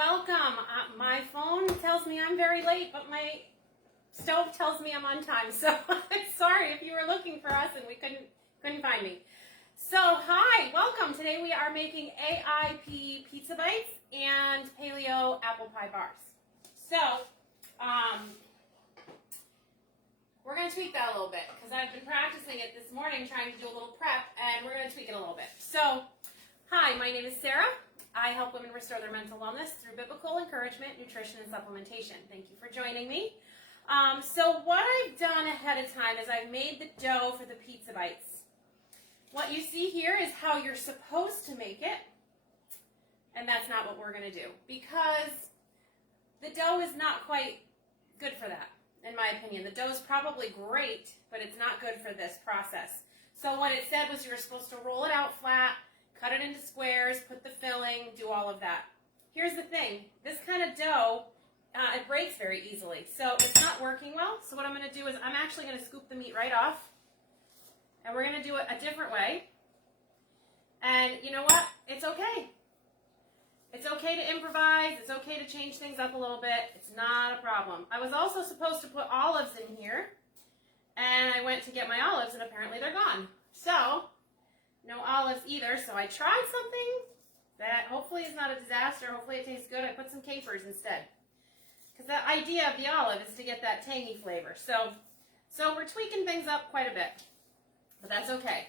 welcome. My phone tells me I'm very late, but my stove tells me I'm on time. So sorry if you were looking for us and we couldn't find me. So hi, welcome. Today we are making AIP pizza bites and Paleo apple pie bars. So we're going to tweak that a little bit because I've been practicing it this morning, trying to do a little prep, and we're going to tweak it a little bit. So hi, my name is Sarah. I help women restore their mental wellness through biblical encouragement, nutrition, and supplementation. Thank you for joining me. So what I've done ahead of time is I've made the dough for the pizza bites. What you see here is how you're supposed to make it, and that's not what we're going to do because the dough is not quite good for that, in my opinion. The dough is probably great, but it's not good for this process. So what it said was you were supposed to roll it out flat, cut it into squares, put the filling, do all of that. Here's the thing. This kind of dough, it breaks very easily. So it's not working well. So what I'm going to do is I'm actually going to scoop the meat right off. And we're going to do it a different way. And you know what? It's okay. It's okay to improvise. It's okay to change things up a little bit. It's not a problem. I was also supposed to put olives in here. And I went to get my olives and apparently they're gone. So no olives either, so I tried something that hopefully is not a disaster. Hopefully it tastes good. I put some capers instead. Because the idea of the olive is to get that tangy flavor. So we're tweaking things up quite a bit. But that's okay.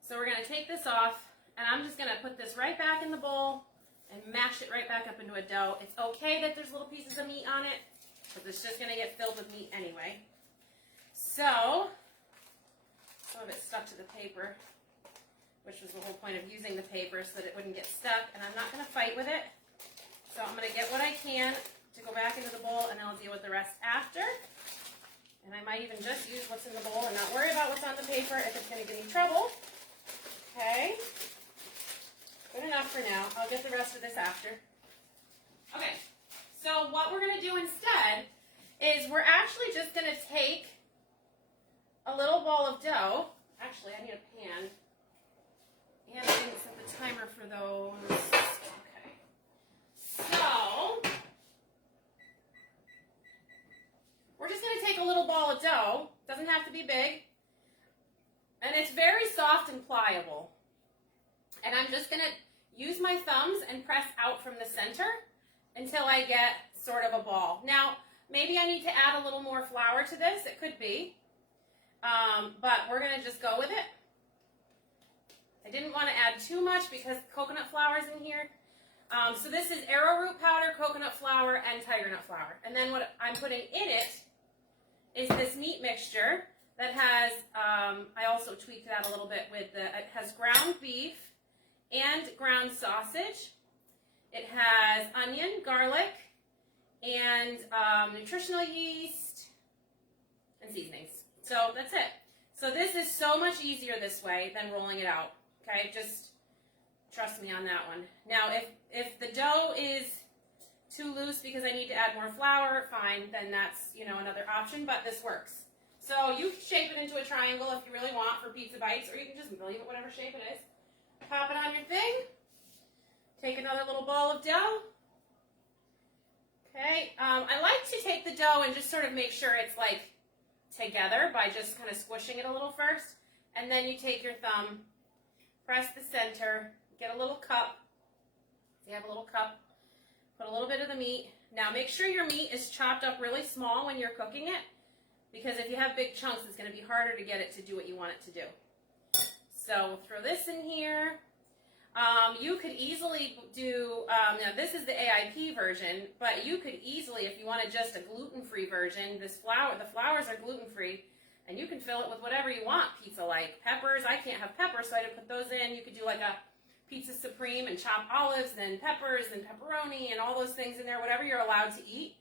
So we're going to take this off, and I'm just going to put this right back in the bowl and mash it right back up into a dough. It's okay that there's little pieces of meat on it, because it's just going to get filled with meat anyway. So some of it stuck to the paper, which was the whole point of using the paper so that it wouldn't get stuck, and I'm not going to fight with it. So I'm going to get what I can to go back into the bowl, and then I'll deal with the rest after. And I might even just use what's in the bowl and not worry about what's on the paper if it's going to give me trouble. Okay. Good enough for now. I'll get the rest of this after. Okay. So what we're going to do instead is we're actually just going to take a little ball of dough. Actually, I need a pan. And I didn't set the timer for those. Okay. So, we're just going to take a little ball of dough. Doesn't have to be big. And it's very soft and pliable. And I'm just going to use my thumbs and press out from the center until I get sort of a ball. Now, maybe I need to add a little more flour to this. It could be. But we're going to just go with it. I didn't want to add too much because coconut flour is in here. So this is arrowroot powder, coconut flour, and tiger nut flour. And then what I'm putting in it is this meat mixture that has, I also tweaked that a little bit with it has ground beef and ground sausage. It has onion, garlic, and nutritional yeast and seasonings. So that's it. So this is so much easier this way than rolling it out. Okay, just trust me on that one. Now, if the dough is too loose because I need to add more flour, fine, then that's, another option, but this works. So you can shape it into a triangle if you really want for pizza bites, or you can just leave it whatever shape it is. Pop it on your thing. Take another little ball of dough. Okay, I like to take the dough and just sort of make sure it's like together by just kind of squishing it a little first, and then you take your thumb, press the center, get a little cup. So you have a little cup, put a little bit of the meat. Now make sure your meat is chopped up really small when you're cooking it, because if you have big chunks, it's going to be harder to get it to do what you want it to do. So we'll throw this in here. You could easily do, now this is the AIP version, but you could easily, if you wanted just a gluten-free version, the flours are gluten-free, and you can fill it with whatever you want, pizza-like. Peppers, I can't have peppers, so I didn't put those in. You could do like a pizza supreme and chop olives, then peppers, and pepperoni, and all those things in there, whatever you're allowed to eat,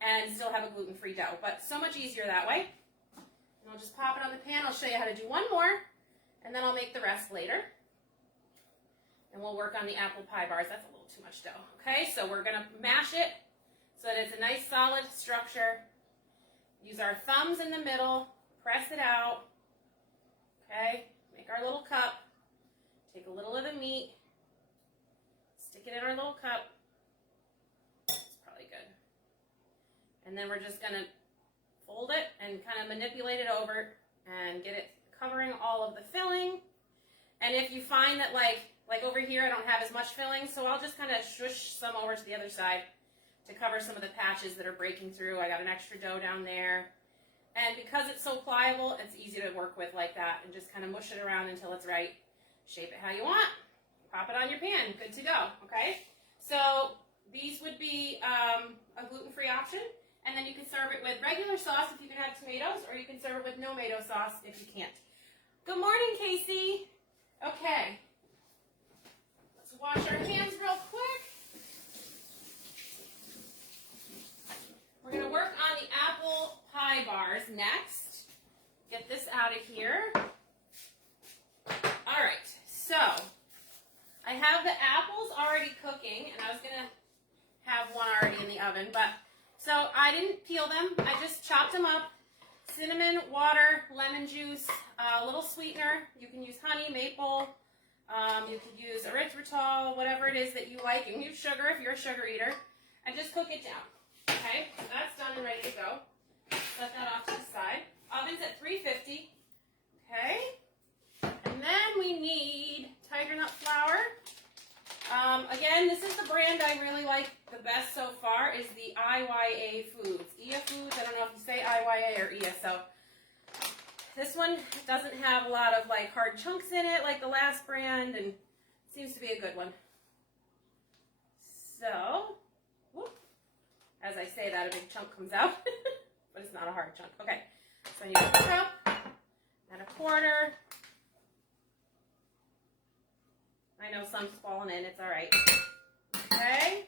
and still have a gluten-free dough. But so much easier that way. And I'll just pop it on the pan. I'll show you how to do one more, and then I'll make the rest later. And we'll work on the apple pie bars. That's a little too much dough. Okay, so we're going to mash it so that it's a nice solid structure. Use our thumbs in the middle. Press it out. Okay, make our little cup. Take a little of the meat. Stick it in our little cup. And then we're just going to fold it and kind of manipulate it over and get it covering all of the filling. And if you find that like over here I don't have as much filling, so I'll just kind of shush some over to the other side to cover some of the patches that are breaking through. I got an extra dough down there. And because it's so pliable, it's easy to work with like that, and just kind of mush it around until it's right. Shape it how you want. Pop it on your pan. Good to go, okay? So these would be a gluten-free option. And then you can serve it with regular sauce if you can have tomatoes, or you can serve it with no tomato sauce if you can't. Good morning, Casey. Okay. Let's wash our hands real quick. We're going to work on the apple pie bars next. Get this out of here. All right, so I have the apples already cooking, and I was going to have one already in the oven, but so I didn't peel them. I just chopped them up. Cinnamon, water, lemon juice, a little sweetener. You can use honey, maple. You could use erythritol, whatever it is that you like. You can use sugar if you're a sugar eater. And just cook it down. Okay, so that's done and ready to go. Set that off to the side. Oven's at 350. Okay. And then we need tiger nut flour. Again, this is the brand I really like the best so far, is the IYA Foods. IA Foods, I don't know if you say IYA or IA, so this one doesn't have a lot of like hard chunks in it like the last brand, and seems to be a good one. So, whoop, as I say that, a big chunk comes out, but it's not a hard chunk. Okay, so I need a cup and a quarter. I know some's falling in, it's all right. Okay,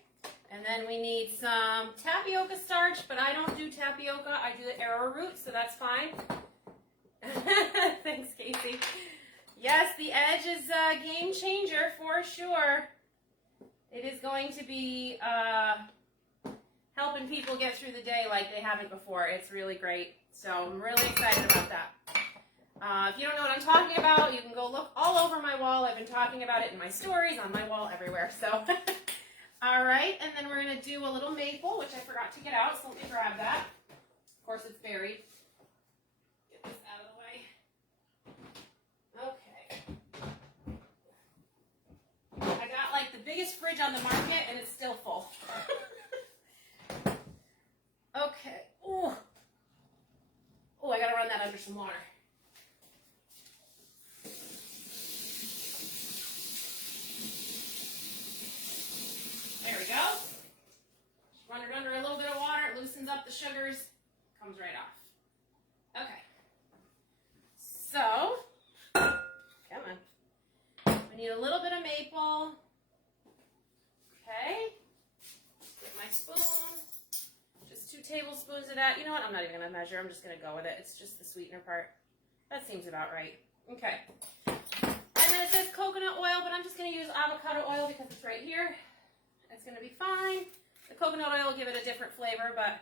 and then we need some tapioca starch, but I don't do tapioca, I do the arrowroot, so that's fine. Thanks, Casey. Yes, the edge is a game changer for sure. It is going to be helping people get through the day like they haven't before. It's really great, so I'm really excited about that. If you don't know what I'm talking about, you can go look all over my wall. I've been talking about it in my stories, on my wall, everywhere. So, all right, and then we're going to do a little maple, which I forgot to get out, so let me grab that. Of course, it's buried. Get this out of the way. Okay. I got like the biggest fridge on the market, and it's still full. Okay. Ooh. Oh, I got to run that under some water. There we go. Just run it under a little bit of water. It loosens up the sugars. Comes right off. Okay. So, come on. We need a little bit of maple. Okay. Get my spoon. Just 2 tablespoons of that. You know what? I'm not even going to measure. I'm just going to go with it. It's just the sweetener part. That seems about right. Okay. And then it says coconut oil, but I'm just going to use avocado oil because it's right here. It's going to be fine. The coconut oil will give it a different flavor, but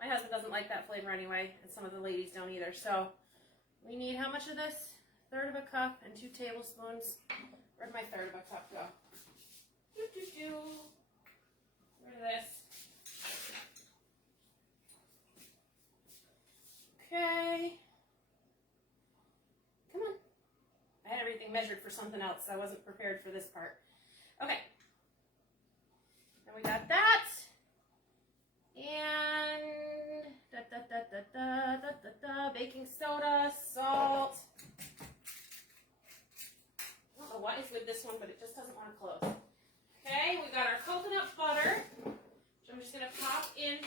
my husband doesn't like that flavor anyway, and some of the ladies don't either. So we need how much of this? 1/3 of a cup and 2 tablespoons. Where'd my 1/3 of a cup go? Where's this? Okay. Come on. I had everything measured for something else. I wasn't prepared for this part. Okay. We got that, and baking soda, salt. I don't know what is with this one, but it just doesn't want to close. Okay, we got our coconut butter, which I'm just going to pop in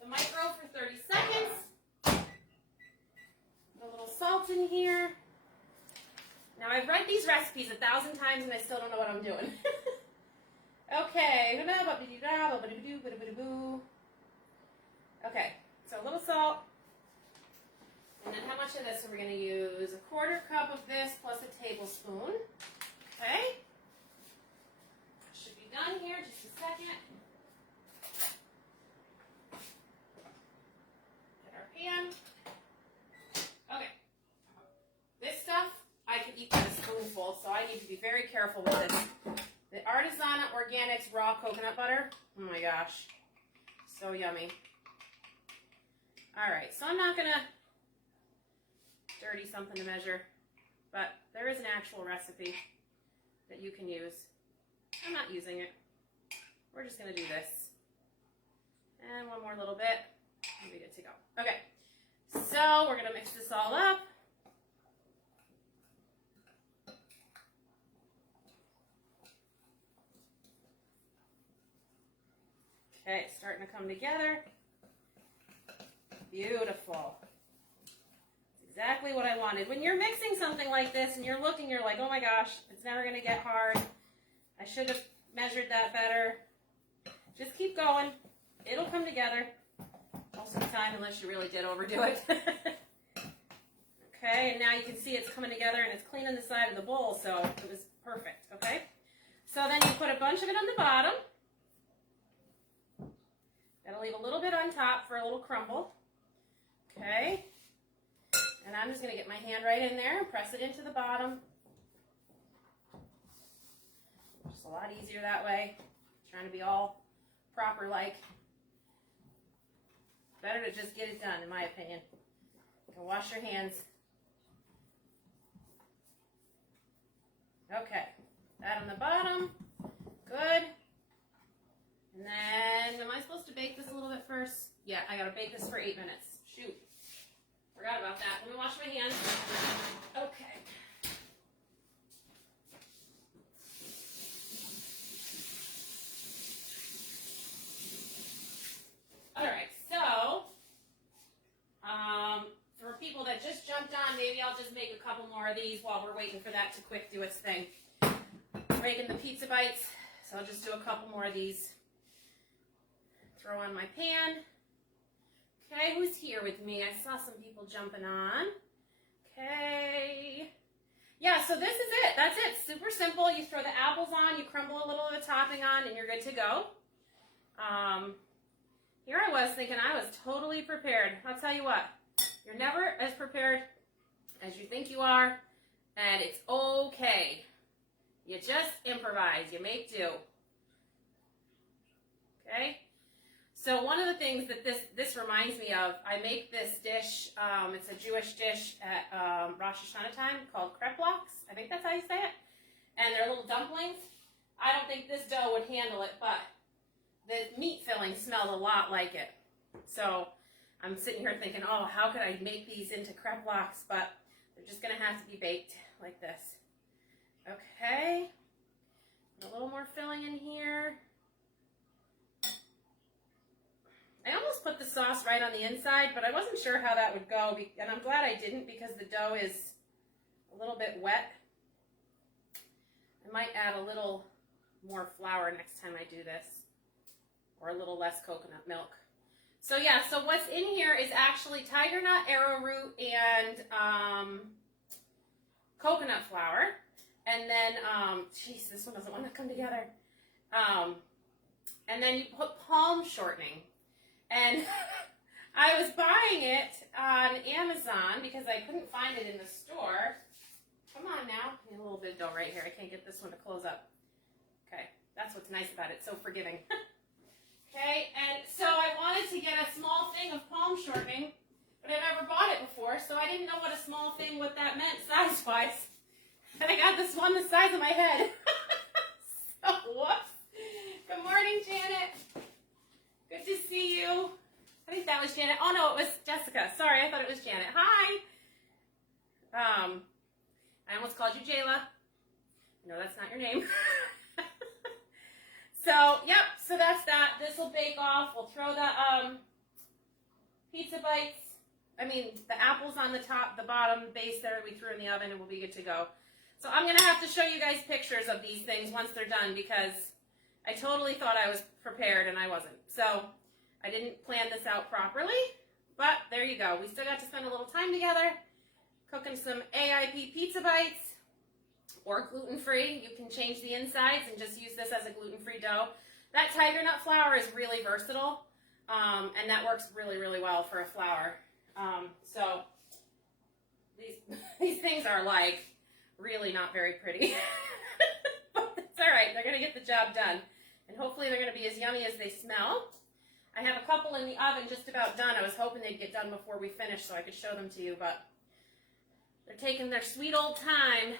the micro for 30 seconds. Put a little salt in here. Now, I've read these recipes 1,000 times, and I still don't know what I'm doing. Okay, okay, so a little salt, and then how much of this are we going to use? 1/4 cup of this plus a tablespoon. Okay, should be done here, just a second. Get our pan. Okay, this stuff I could eat by a spoonful, so I need to be very careful with this. The Artisanal Organics raw coconut butter, oh my gosh, so yummy. All right, so I'm not gonna dirty something to measure, but there is an actual recipe that you can use. I'm not using it. We're just gonna do this. And one more little bit, and we're good to go. Okay, so we're gonna mix this all up. Okay, it's starting to come together. Beautiful. It's exactly what I wanted. When you're mixing something like this and you're looking, you're like, oh my gosh, it's never going to get hard. I should have measured that better. Just keep going. It'll come together most of the time, unless you really did overdo it. Okay, and now you can see it's coming together and it's cleaning the side of the bowl, so it was perfect, okay? So then you put a bunch of it on the bottom. Gotta leave a little bit on top for a little crumble. Okay. And I'm just gonna get my hand right in there and press it into the bottom. Just a lot easier that way. Trying to be all proper like. Better to just get it done, in my opinion. You can wash your hands. Okay. That on the bottom. Good. And then, am I supposed to bake this a little bit first? Yeah, I gotta bake this for 8 minutes. Shoot. Forgot about that. Let me wash my hands. Okay. Alright, so, for people that just jumped on, maybe I'll just make a couple more of these while we're waiting for that to quick do its thing. We're making the pizza bites, so I'll just do a couple more of these. Throw on my pan. Okay, who's here with me? I saw some people jumping on. Okay. Yeah, so this is it. That's it. Super simple. You throw the apples on, you crumble a little of the topping on, and you're good to go. Here I was thinking I was totally prepared. I'll tell you what. You're never as prepared as you think you are, and it's okay. You just improvise. You make do. Okay? So one of the things that this reminds me of, I make this dish, it's a Jewish dish at Rosh Hashanah time called kreplachs. I think that's how you say it. And they're little dumplings. I don't think this dough would handle it, but the meat filling smelled a lot like it. So I'm sitting here thinking, oh, how could I make these into kreplachs? But they're just going to have to be baked like this. Okay. A little more filling in here. I almost put the sauce right on the inside, but I wasn't sure how that would go, and I'm glad I didn't because the dough is a little bit wet. I might add a little more flour next time I do this, or a little less coconut milk. So yeah, so what's in here is actually tiger nut, arrowroot, and coconut flour. And then, geez, this one doesn't want to come together. And then you put palm shortening. And I was buying it on Amazon because I couldn't find it in the store. Come on now. I need a little bit of dough right here. I can't get this one to close up. Okay, that's what's nice about it. So forgiving. Okay, and so I wanted to get a small thing of palm shortening, but I've never bought it before, so I didn't know what a small thing, what that meant size-wise. And I got this one the size of my head. So, whoops. Good morning, Janet. Good to see you. I think that was Janet. Oh, no, it was Jessica. Sorry, I thought it was Janet. Hi. I almost called you Jayla. No, that's not your name. So, yep, so that's that. This will bake off. We'll throw the pizza bites, the apples on the top, the bottom base there we threw in the oven, and we'll be good to go. So I'm going to have to show you guys pictures of these things once they're done because I totally thought I was prepared and I wasn't. So I didn't plan this out properly, but there you go. We still got to spend a little time together cooking some AIP pizza bites, or gluten-free. You can change the insides and just use this as a gluten-free dough. That tiger nut flour is really versatile, and that works really, really well for a flour. So these things are like really not very pretty, but it's all right. They're going to get the job done, and hopefully they're going to be as yummy as they smell. I have a couple in the oven just about done. I was hoping they'd get done before we finish so I could show them to you, but they're taking their sweet old time.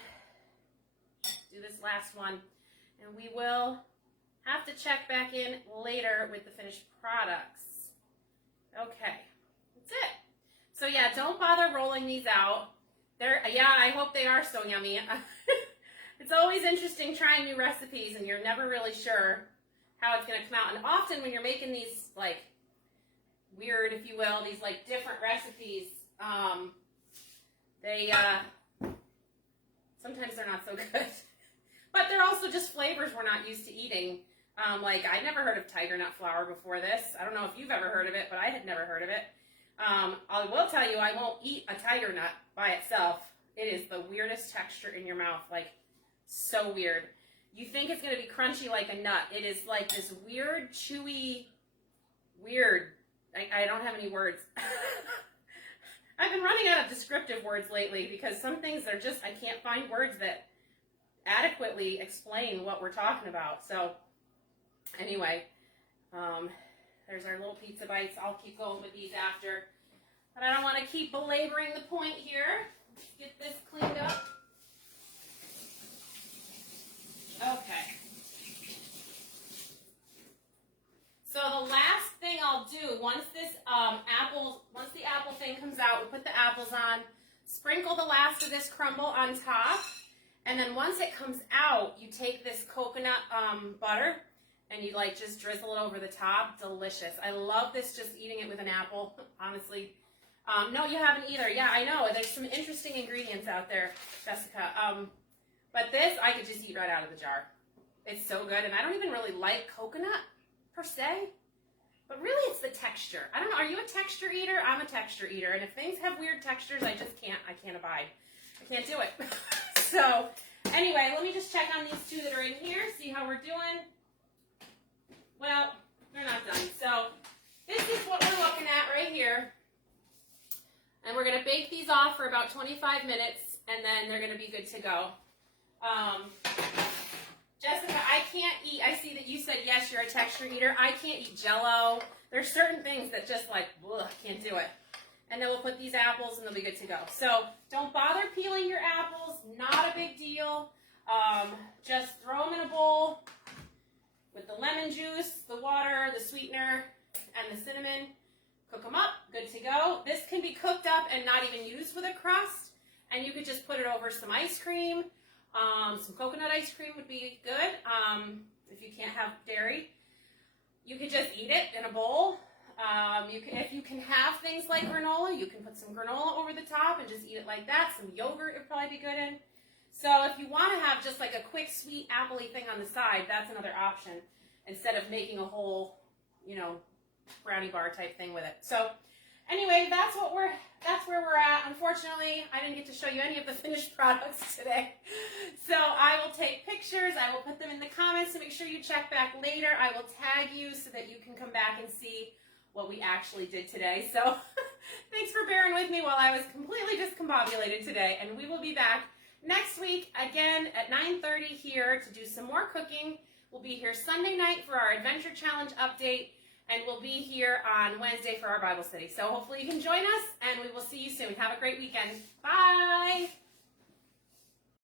Do this last one, and we will have to check back in later with the finished products. Okay, that's it. So yeah, don't bother rolling these out. I hope they are so yummy. It's always interesting trying new recipes, and you're never really sure how it's going to come out. And often when you're making these, like, weird, if you will, these, like, different recipes, sometimes they're not so good. But they're also just flavors we're not used to eating. Like, I'd never heard of tiger nut flour before this. I don't know if you've ever heard of it, but I had never heard of it. I will tell you, I won't eat a tiger nut by itself. It is the weirdest texture in your mouth, like, so weird. You think it's going to be crunchy like a nut. It is like this weird, chewy, weird. I don't have any words. I've been running out of descriptive words lately because some things are just, I can't find words that adequately explain what we're talking about. So anyway, there's our little pizza bites. I'll keep going with these after. But I don't want to keep belaboring the point here. Let's get this cleaned up. Okay. So the last thing I'll do, once the apple thing comes out, we put the apples on, sprinkle the last of this crumble on top, and then once it comes out, you take this coconut butter, and you like just drizzle it over the top. Delicious. I love this, just eating it with an apple, honestly. No, you haven't either. Yeah, I know. There's some interesting ingredients out there, Jessica. But this, I could just eat right out of the jar. It's so good, and I don't even really like coconut, per se. But really, it's the texture. I don't know. Are you a texture eater? I'm a texture eater, and if things have weird textures, I can't abide. I can't do it. So, anyway, let me just check on these two that are in here, see how we're doing. Well, they're not done. So, this is what we're looking at right here. And we're going to bake these off for about 25 minutes, and then they're going to be good to go. Jessica, I can't eat, I see that you said, yes, you're a texture eater. I can't eat Jell-O. There's certain things that just like, ugh, can't do it. And then we'll put these apples and they'll be good to go. So don't bother peeling your apples. Not a big deal. Just throw them in a bowl with the lemon juice, the water, the sweetener, and the cinnamon. Cook them up. Good to go. This can be cooked up and not even used with a crust. And you could just put it over some ice cream. Some coconut ice cream would be good if you can't have dairy. You could just eat it in a bowl. If you can have things like granola, you can put some granola over the top and just eat it like that. Some yogurt would probably be good in. So if you want to have just like a quick, sweet, apple-y thing on the side, that's another option instead of making a whole, brownie bar type thing with it. So anyway, that's where we're at. Unfortunately, I didn't get to show you any of the finished products today. So I will take pictures. I will put them in the comments to make sure you check back later. I will tag you so that you can come back and see what we actually did today. So thanks for bearing with me while I was completely discombobulated today. And we will be back next week again at 9:30 here to do some more cooking. We'll be here Sunday night for our Adventure Challenge update. And we'll be here on Wednesday for our Bible study. So hopefully you can join us, and we will see you soon. Have a great weekend. Bye.